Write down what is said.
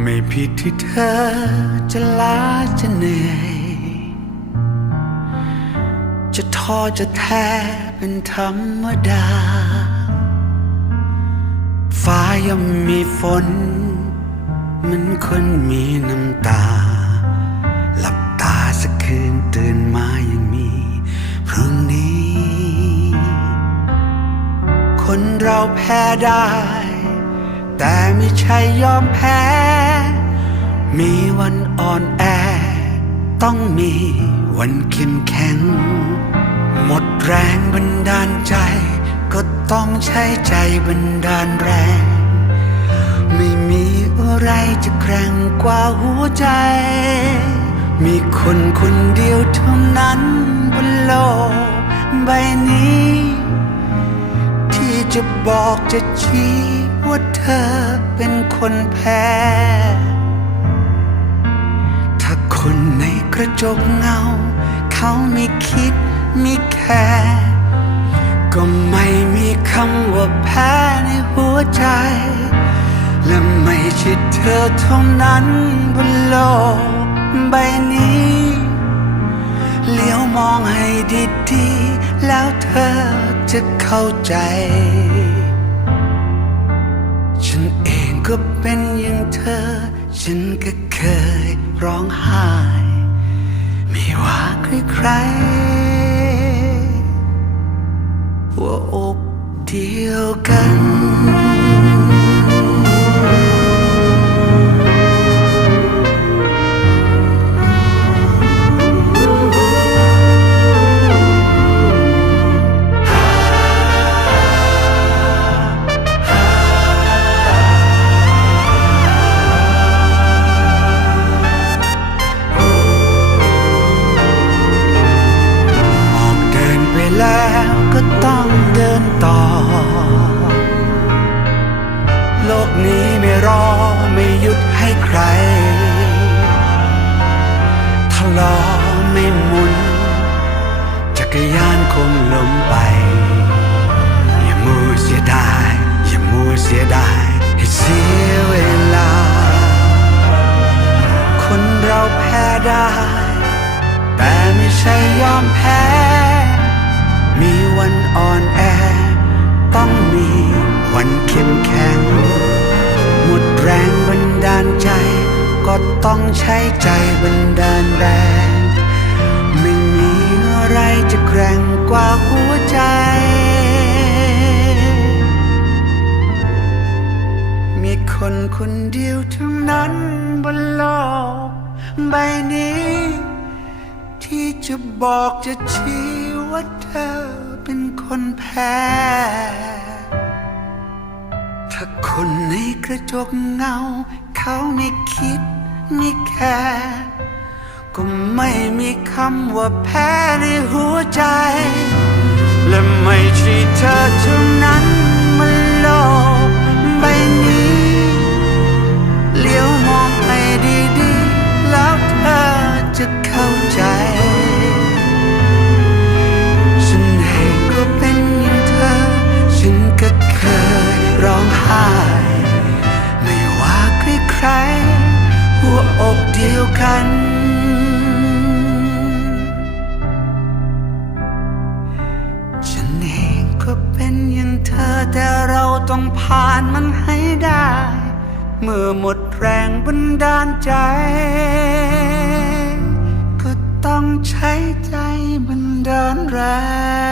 ไม่ผิดที่เธอจะล้าจะเหนื่อย จะท้อจะแท้เป็นธรรมดา ฟ้าย่อมมีฝนเหมันคนมีน้ำตา หลับตาสักคืนตื่นมายังมีพรุ่งนี้ คนเราแพ้ได้ แต่ไม่ใช่ยอมแพ้ มีวันอ่อนแอ ต้องมีวันเข้มแข็ง หมดแรงบันดาลใจ ก็ต้องใช้ใจบันดาลแรง ไม่มีอะไรจะแกร่งกว่าหัวใจ มีคนคนเดียวเท่านั้นบนโลกใบนี้ ที่จะบอกจะชี้ว่าเธอเป็นคนแพ้ กระจกเงา เขาไม่คิดไม่แคร์ก็ไม่มีคำว่าแพ้ในหัวใจ และไม่ใช่เธอเท่านั้นบนโลกใบนี้เลี้ยวมองให้ดีๆ แล้วเธอจะเข้าใจ ฉันเองก็เป็นอย่างเธอ ฉันก็เคยร้องไห้ ไม่ว่าใครๆว่าอกเดียวกัน แพ้ได้ แต่ไม่ใช่ยอมแพ้ มีวันอ่อนแอ ต้องมีวันเข้มแข็ง หมดแรงบันดาลใจ ก็ต้องใช้ใจบันดาลแรง ไม่มีอะไรจะแกร่งกว่าหัวใจมีคนคนเดียวเท่านั้นบนโลก ใบนี้ ที่จะบอกจะชี้ว่าเธอเป็นคนแพ้ ถ้าคนในกระจกเงา เขาไม่คิดไม่แคร์ก็ไม่มีคำว่าแพ้ในหัวใจ และไม่ใช่เธอเท่านั้นมัน เดียวกันฉันเองก็เป็นอย่างเธอแต่เราต้องผ่านมันให้ได้ เมื่อหมดแรงบันดาลใจ ก็ต้องใช้ใจบันดาลแรง